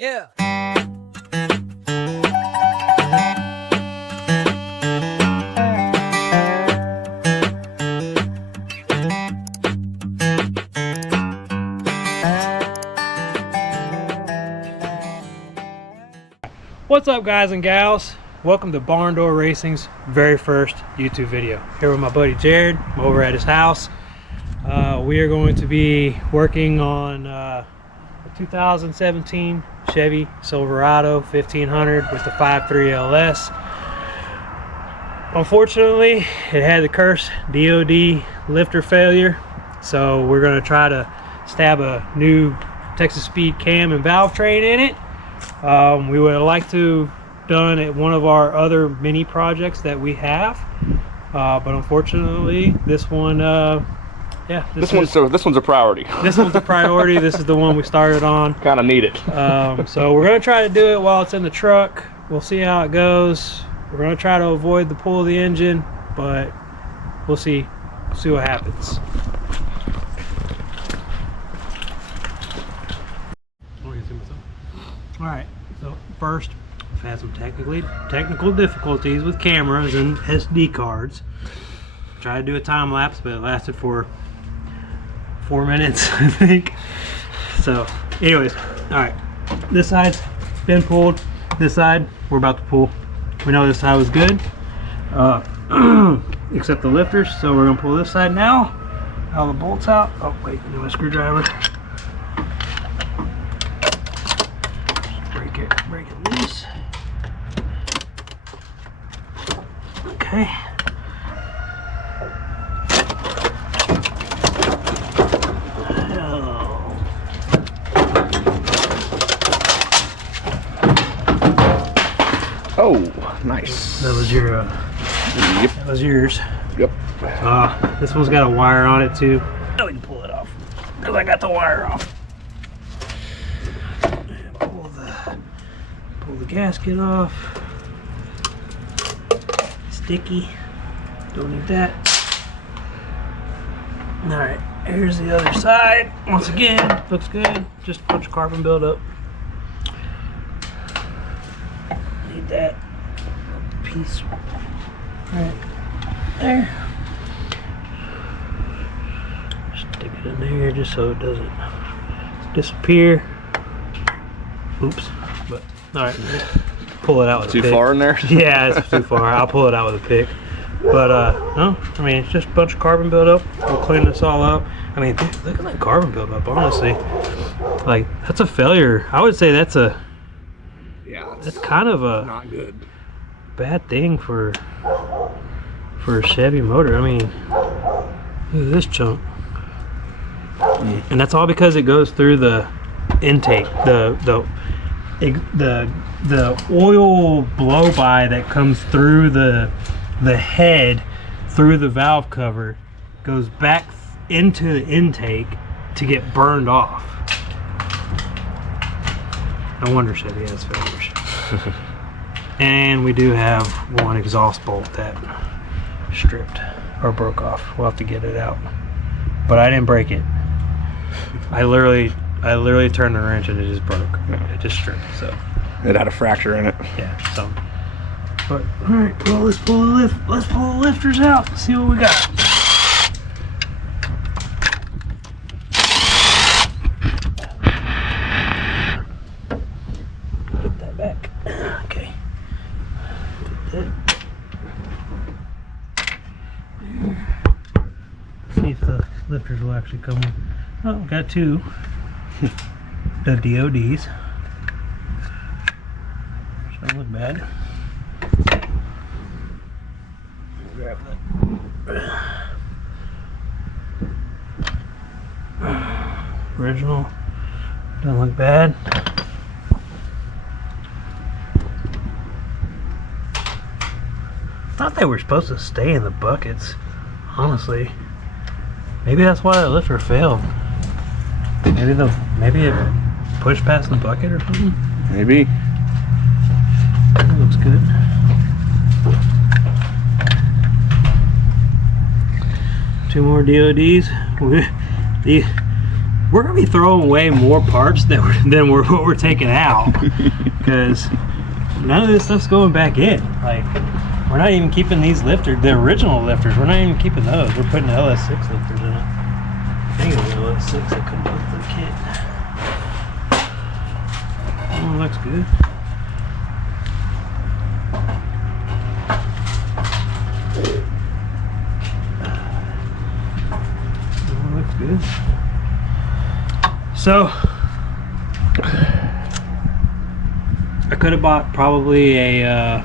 Yeah. What's up, guys and gals? Welcome to Barn Door Racing's very first YouTube video. Here with my buddy Jared. I'm over at his house. We are going to be working on a 2017 Chevy Silverado 1500 with the 5.3 LS. Unfortunately, it had the cursed DOD lifter failure, so we're going to try to stab a new Texas Speed cam and valve train in it. We would like to done at one of our other mini projects that we have, but unfortunately this one this one's a priority. This one's a priority. This is the one we started on. Kind of need it. So we're going to try to do it while it's in the truck. We'll see how it goes. We're going to try to avoid the pull of the engine, but we'll see what happens. All right, so first, I've had some technical difficulties with cameras and SD cards. Tried to do a time lapse, but it lasted for 4 minutes, I think. So, anyways, all right, this side's been pulled. This side, we're about to pull. We know this side was good, except the lifters. So we're gonna pull this side now. All the bolts out. Oh wait, I need my screwdriver. Break it loose. Okay. Oh, nice. That was your. Yep. That was yours. Yep. This one's got a wire on it too. Now we can pull it off because I got the wire off. Pull the gasket off. Sticky. Don't need that. Alright, here's the other side. Once again, looks good. Just a bunch of carbon buildup. Need that piece right there. Stick it in there just so it doesn't disappear. Oops. But alright, pull it out with a pick. Too far in there? Yeah, it's too far. I'll pull it out with a pick. But no, I mean, it's just a bunch of carbon buildup. We'll clean this all up. I mean, dude, look at that carbon buildup, honestly. Like, that's a failure. I would say that's a, that's kind of a not good bad thing for a Chevy motor. I mean, look at this chunk. And that's all because it goes through the intake, the oil blow by that comes through the head, through the valve cover, goes back into the intake to get burned off. No wonder Chevy has failures. And we do have one exhaust bolt that stripped or broke off. We'll have to get it out, but I didn't break it. I literally turned the wrench and it just broke. It just stripped. So it had a fracture in it. Yeah. So, but all right. Well, let's pull the lifters out. See what we got. Get that back. Okay. Get that. See if the lifters will actually come. Oh, got two. The DODs. Don't look bad. Grab that. Original. Don't look bad. Thought they were supposed to stay in the buckets, honestly. Maybe that's why the lifter failed. Maybe it pushed past the bucket or something. Maybe. That looks good. Two more DODs. we're gonna be throwing away more parts than what we're taking out, because none of this stuff's going back in. Like, we're not even keeping these lifters, the original lifters. We're not even keeping those. We're putting the LS6 lifters in it. I think it was LS6 that comes with the kit. Oh, looks good. Oh, looks good. So, I could have bought probably a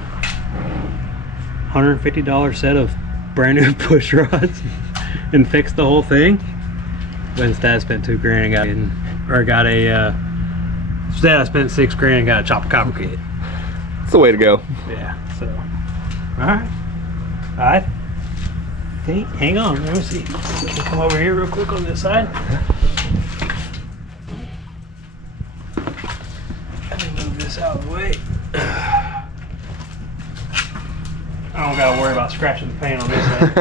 $150 set of brand new push rods and fixed the whole thing, but instead I spent $2 grand and instead I spent $6 grand and got a chopper copper kit. It's the way to go. Yeah. So, all right. I think. Hang on. Let me see. Can you come over here real quick on this side? Let me move this out of the way. I don't gotta worry about scratching the paint on this side.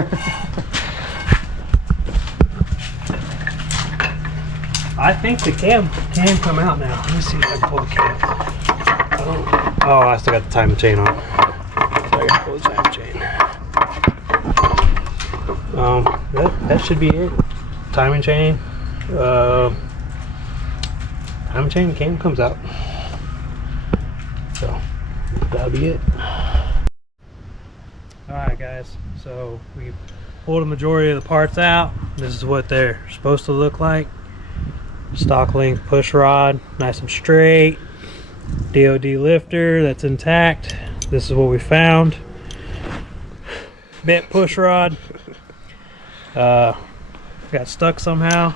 I think the cam can come out now. Let me see if I can pull the cam. Oh, I still got the timing chain on. So I gotta pull the timing chain. That should be it. Timing chain. Timing chain cam comes out. So that'll be it. Alright guys, so we pulled a majority of the parts out. This is what they're supposed to look like. Stock length push rod, nice and straight. DOD lifter, that's intact. This is what we found. Bent push rod. Got stuck somehow.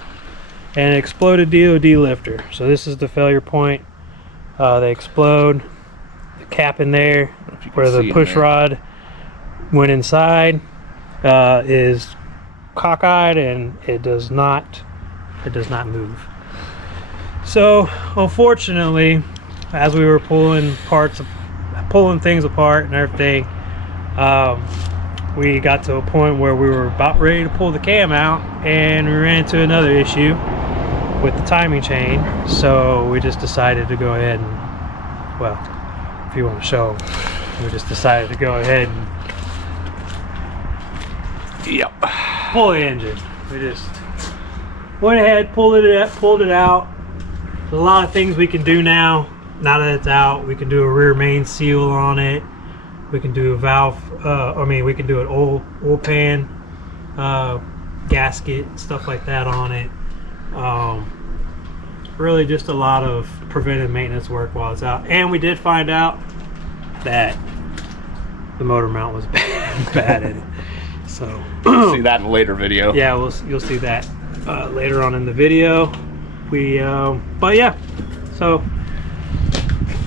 And an exploded DOD lifter. So this is the failure point. They explode. The cap in there where the push rod went inside is cockeyed, and it does not move. So unfortunately, as we were pulling things apart and everything, we got to a point where we were about ready to pull the cam out, and we ran into another issue with the timing chain. So we just decided to go ahead and, well, if you want to show, we just decided to go ahead and pull the engine. We just went ahead, pulled it out. There's a lot of things we can do now that it's out. We can do a rear main seal on it. We can do a valve, we can do an oil pan gasket, stuff like that on it. Really just a lot of preventive maintenance work while it's out. And we did find out that the motor mount was bad in it. So see that in a later video. Yeah, you'll see that later on in the video. But yeah, so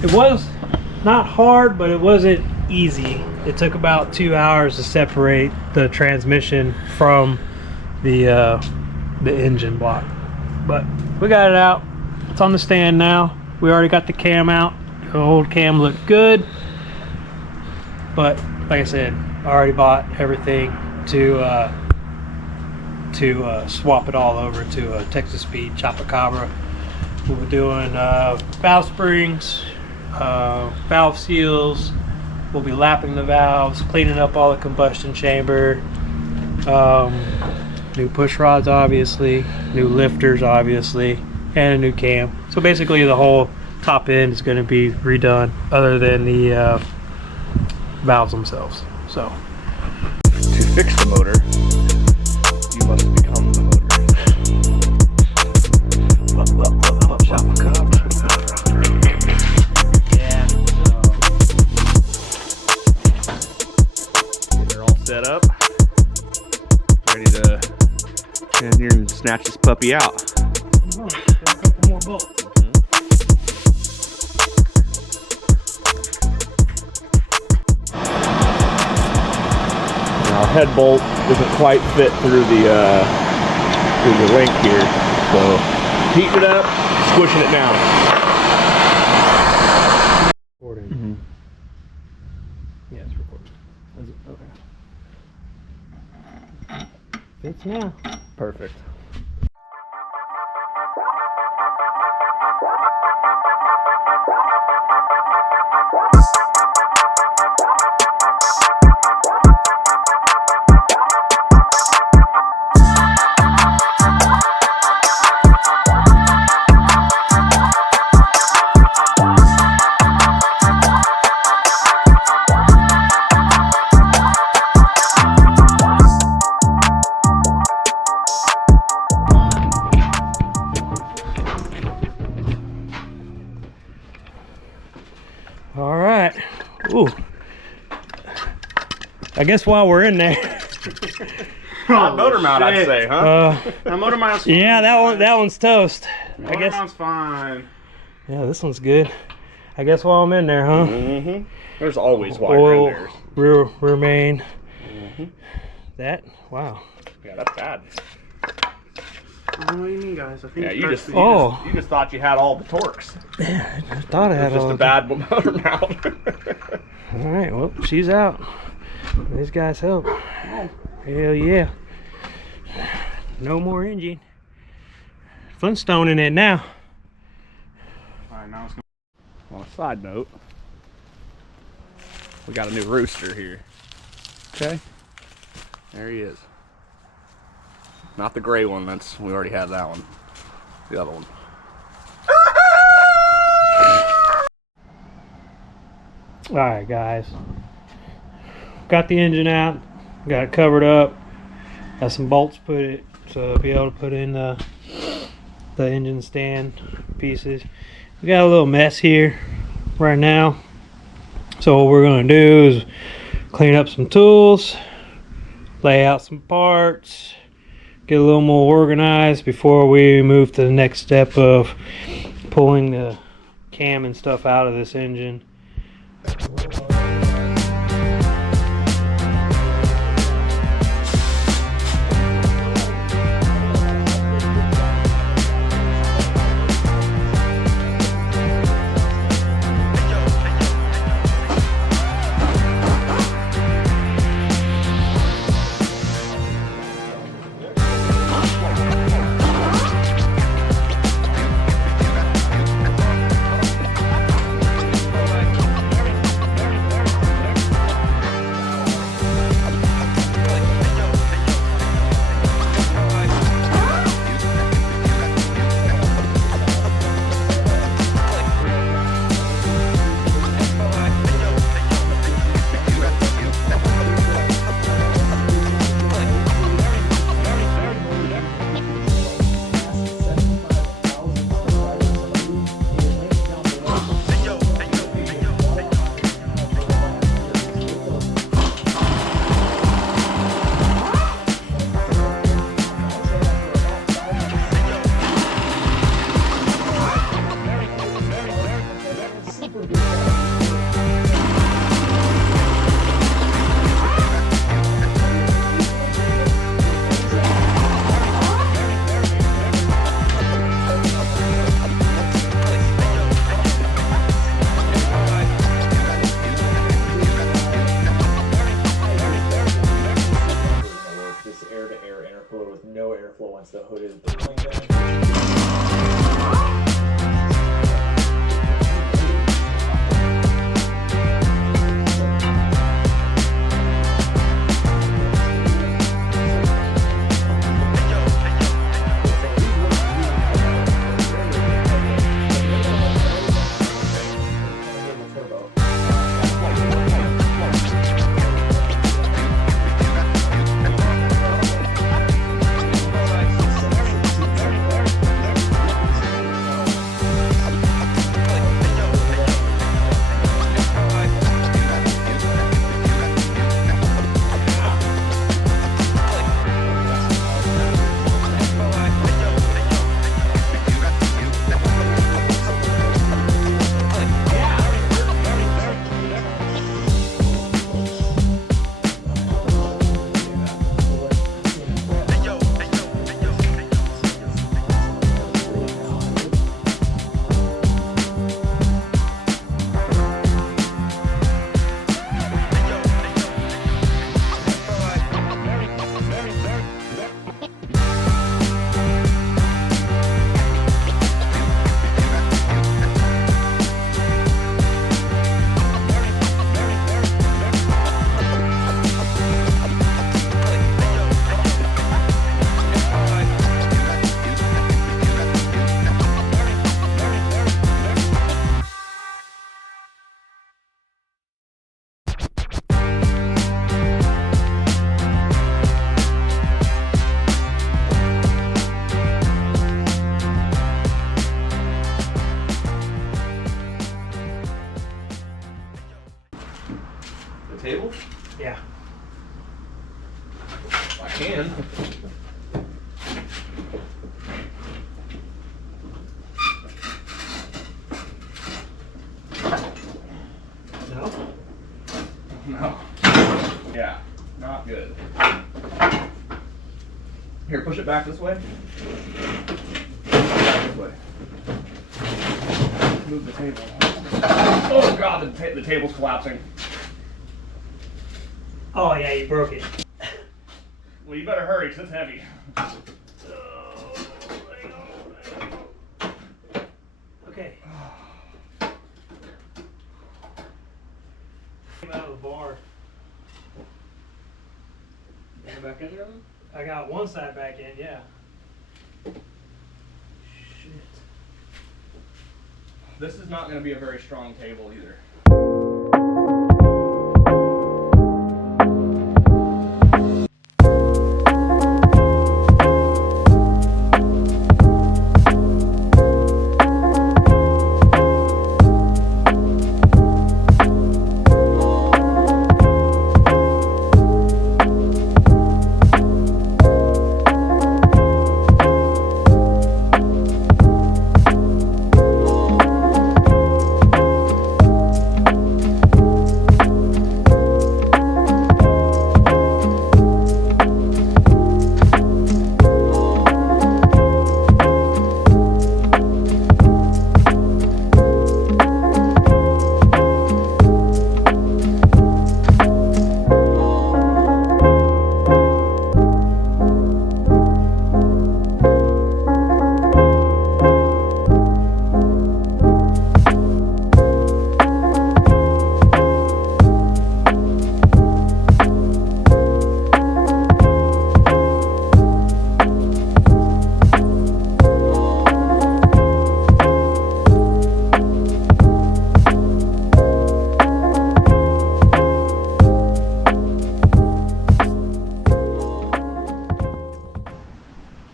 it was not hard, but it wasn't easy. It took about 2 hours to separate the transmission from the engine block, but we got it out. It's on the stand now. We already got the cam out. The old cam looked good, but like I said, I already bought everything to swap it all over to a Texas Speed Chopacabra. We're doing valve springs, valve seals. We'll be lapping the valves, cleaning up all the combustion chamber, new push rods obviously, new lifters obviously, and a new cam. So basically the whole top end is going to be redone, other than the valves themselves. So to fix the motor, you must become the motor. Yeah. So they're all set up, ready to get in here and snatch this puppy out. Oh, a couple more bolts. Our head bolt doesn't quite fit through the link here, so heating it up, squishing it down. Recording. Mm-hmm. Yeah, it's recording. Is it? Okay. Fits now. Perfect. All right. Ooh. I guess while we're in there. Hot motor mount, I'd say, huh? That motor mount's fine. Yeah, that one's toast. I Motor guess. mount's fine. Yeah, this one's good. I guess while I'm in there, huh? Mm-hmm. There's always water Oil, in there. rear main. That, wow. Yeah, that's bad. I don't know what you mean, guys. I think Yeah, it's you first just, to use. you just thought you had all the torques. I thought I had Just all a the- bad motor mount. All right, well, she's out. These guys help. Hell yeah. No more engine. Flintstone in it now. Alright, now it's going. On a side note, we got a new rooster here. Okay, there he is. Not the gray one. We already have that one. The other one. All right, guys. Got the engine out. Got it covered up. Got some bolts put it so I'll be able to put in the engine stand pieces. We got a little mess here right now. So what we're gonna do is clean up some tools, lay out some parts, get a little more organized before we move to the next step of pulling the cam and stuff out of this engine. once the hood is cleaned down. the table? Yeah. I can. No? No. Yeah, not good. Here, push it back this way. Back this way. Move the table. Oh god, the table's collapsing. Oh yeah, you broke it. Well, you better hurry, because it's heavy. Okay. Came out of the bar. Get it back in there? I got one side back in, yeah. Shit. This is not going to be a very strong table either.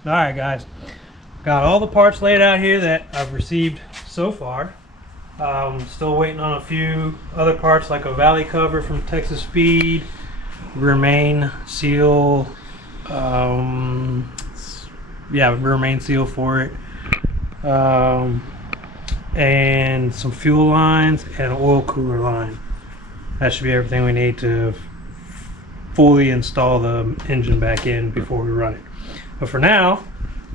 Alright guys, got all the parts laid out here that I've received so far. Still waiting on a few other parts like a valley cover from Texas Speed, rear main seal, rear main seal for it, and some fuel lines and an oil cooler line. That should be everything we need to fully install the engine back in before we run it. But for now,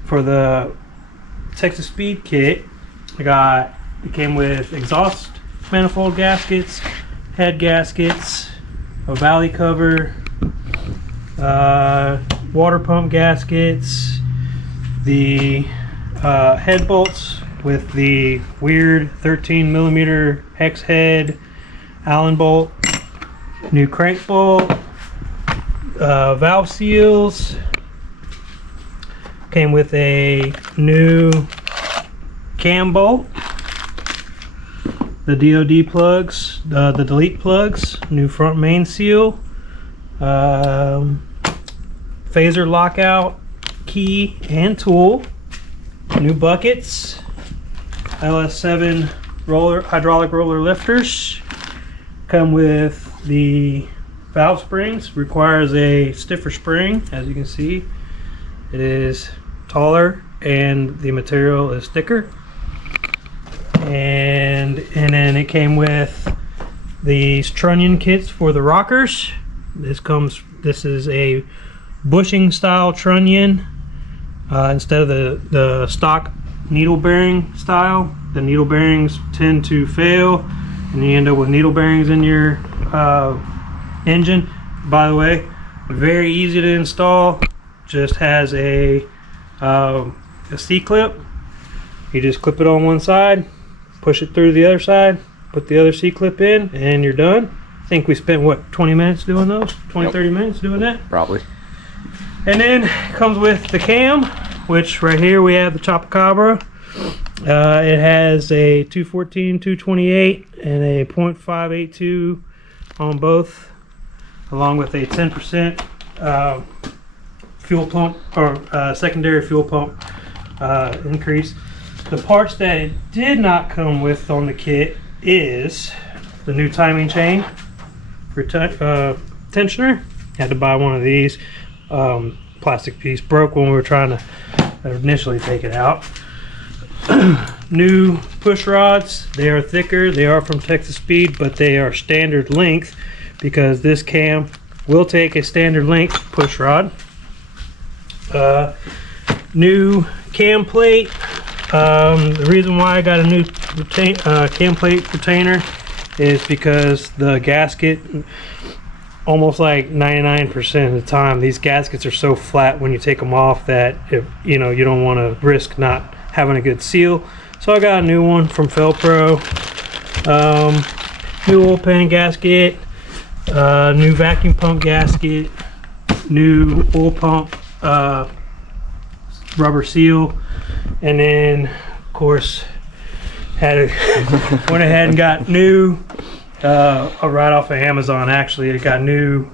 for the Texas Speed kit, it came with exhaust manifold gaskets, head gaskets, a valley cover, water pump gaskets, the head bolts with the weird 13mm hex head Allen bolt, new crank bolt, valve seals. Came with a new cam bolt, the DOD plugs, the delete plugs, new front main seal, phaser lockout key and tool, new buckets, LS7 hydraulic roller lifters. Come with the valve springs, requires a stiffer spring, as you can see. It is taller and the material is thicker. And then it came with these trunnion kits for the rockers. This is a bushing style trunnion instead of the stock needle bearing style. The needle bearings tend to fail and you end up with needle bearings in your engine. By the way, very easy to install. Just has a C-clip. You just clip it on one side, push it through the other side, put the other C-clip in, and you're done. I think we spent, what, 20 minutes doing those? 20, 30 minutes doing that? Probably. And then comes with the cam, which right here we have the Chupacabra. It has a 214, 228, and a .582 on both, along with a 10% fuel pump or secondary fuel pump increase. The parts that it did not come with on the kit is the new timing chain tensioner. Had to buy one of these. Plastic piece broke when we were trying to initially take it out. New push rods. They are thicker. They are from Texas Speed, but they are standard length because this cam will take a standard length push rod. New cam plate. The reason why I got a new cam plate retainer is because the gasket, almost like 99% of the time, these gaskets are so flat when you take them off that if you don't want to risk not having a good seal. So I got a new one from Felpro. New oil pan gasket, new vacuum pump gasket, new oil pump rubber seal, and then of course went ahead and got new right off of Amazon. Actually, it got new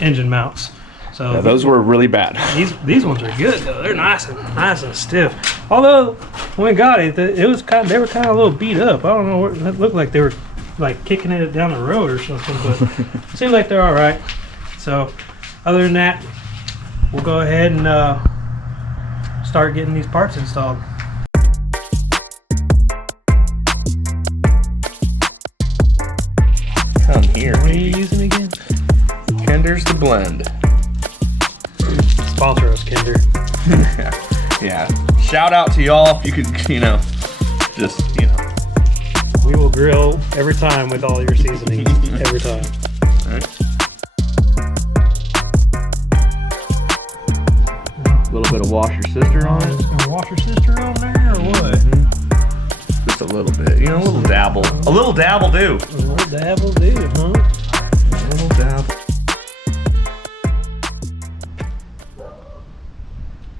engine mounts. So yeah, those were really bad. These ones are good though. They're nice and stiff. Although when we got it, they were kind of a little beat up. I don't know. It looked like they were like kicking it down the road or something, but it seemed like they're all right. So other than that, we'll go ahead and start getting these parts installed. Come here. What are you using again? Kinder's the blend. Sponsor us, Kinder. Yeah. Shout out to y'all if you could, We will grill every time with all your seasonings. Every time. All right. A little bit of wash your sister on it. Gonna wash your sister on there or what? Just a little bit. A little dabble. A little dabble do. A little dabble do, huh? A little dabble.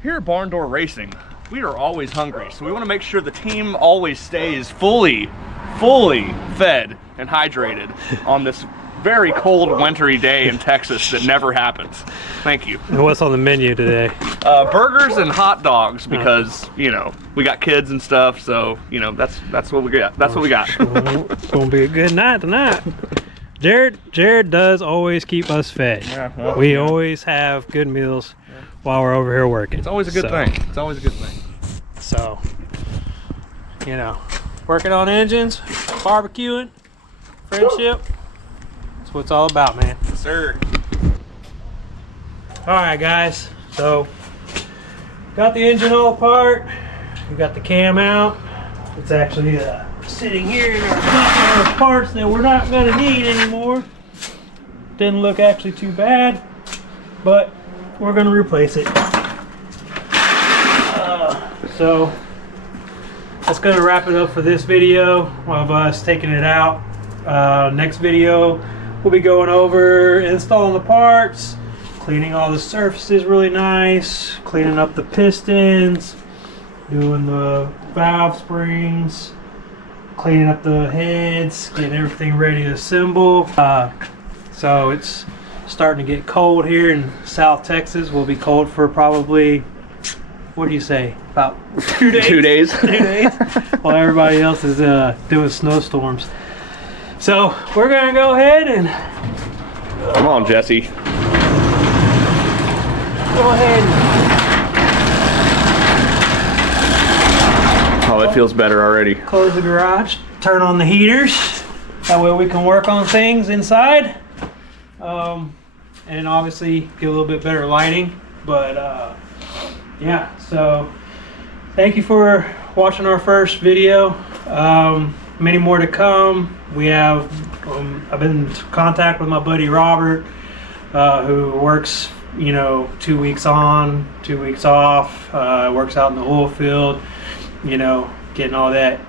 Here at Barn Door Racing, we are always hungry, so we want to make sure the team always stays fully fed and hydrated on this very cold, wintry day in Texas that never happens. Thank you. And what's on the menu today? Burgers and hot dogs because, we got kids and stuff, so, that's what we got. That's what we got. It's gonna be a good night tonight. Jared does always keep us fed. Yeah, well, we always have good meals while we're over here working. It's always a good thing. It's always a good thing. So, working on engines, barbecuing, friendship. That's what it's all about, man. Yes, sir. All right, guys. So, got the engine all apart. We got the cam out. It's actually sitting here in our parts that we're not going to need anymore. Didn't look actually too bad, but we're going to replace it. So that's going to wrap it up for this video of us taking it out. Next video we'll be going over installing the parts, cleaning all the surfaces really nice, cleaning up the pistons, doing the valve springs, cleaning up the heads, getting everything ready to assemble. So it's starting to get cold here in South Texas. We'll be cold for probably, what do you say, about 2 days? 2 days. 2 days. While everybody else is doing snowstorms. So we're gonna go ahead and Come on, Jesse. go ahead and Oh, it feels better already. close the garage, turn on the heaters. That way we can work on things inside. And obviously get a little bit better lighting. But yeah, so thank you for watching our first video. Many more to come. We have, I've been in contact with my buddy Robert, who works, 2 weeks on, 2 weeks off, works out in the oil field, getting all that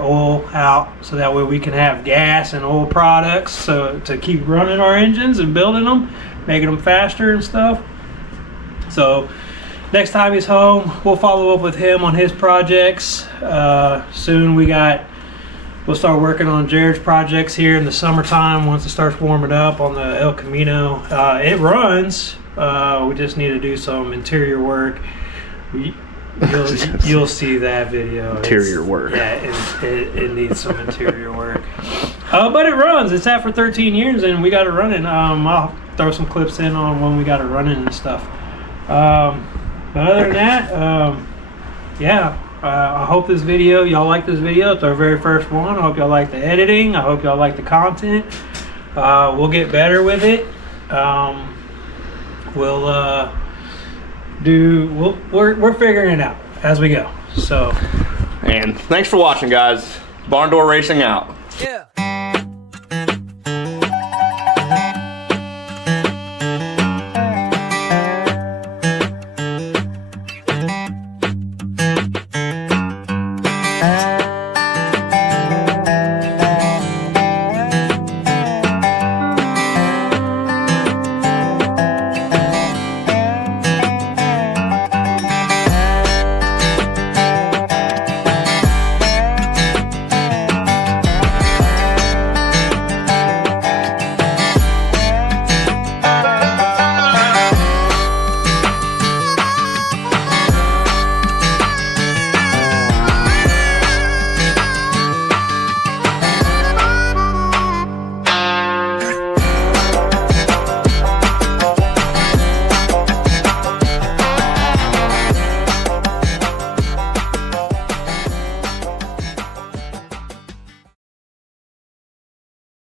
oil out so that way we can have gas and oil products so to keep running our engines and building them, making them faster and stuff. So next time he's home, we'll follow up with him on his projects. Soon we'll start working on Jared's projects here in the summertime once it starts warming up on the El Camino. It runs. We just need to do some interior work. You'll see that video. Interior work. Yeah, it needs some interior work. But it runs. It's sat for 13 years, and we got it running. I'll throw some clips in on when we got it running and stuff. But other than that, yeah. I hope this video, y'all like this video. It's our very first one. I hope y'all like the editing. I hope y'all like the content. We'll get better with it. We're figuring it out as we go. So, and thanks for watching, guys. Barn Door Racing out. Yeah.